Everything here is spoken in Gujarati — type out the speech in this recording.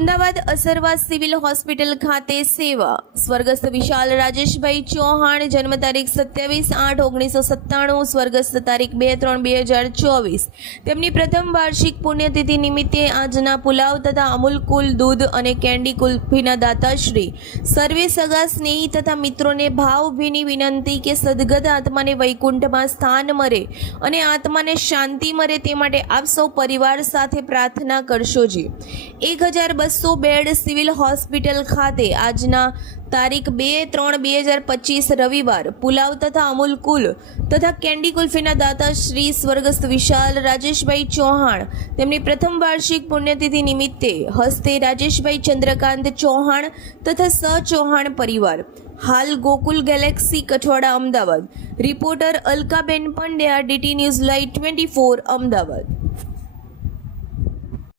અમદાવાદ અસરવા સિવિલ હોસ્પિટલ ખાતે સેવા. સ્વર્ગસ્થ વિશાલ રાજેશભાઈ ચૌહાણ, જન્મ તારીખ 27/8/1997, સ્વર્ગસ્થ તારીખ 2/3/2024. તેમની પ્રથમ વાર્ષિક પુણ્યતિથિ નિમિત્તે આજના પુલાવ તથા અમૂલ કુલ દૂધ અને કેન્ડી કુલ્ફીના દાતાશ્રી સર્વે સગા સ્નેહી તથા મિત્રોને ભાવભીની વિનંતી કે સદગત આત્માને વૈકુંઠમાં સ્થાન મળે અને આત્માને શાંતિ મળે તે માટે આપ સૌ પરિવાર સાથે પ્રાર્થના કરશો જી. 1200 બેડ સિવિલ હોસ્પિટલ ખાતે આજના તારીખ 2/3/2025 રવિવાર પુલાવ તથા અમૂલ કુલ તથા કેન્ડી કુલ્ફીના દાતા શ્રી સ્વર્ગસ્થ વિશાલ રાજેશભાઈ ચૌહાણ તેમની પ્રથમ વાર્ષિક પુણ્યતિથિ નિમિત્તે હસ્તે રાજેશભાઈ ચંદ્રકાંત ચૌહાણ તથા સ ચૌહાણ પરિવાર. હાલ Gokul Galaxy Kathwada Ahmedabad. Reporter Alkaben Pandya, DT news live 24 Ahmedabad.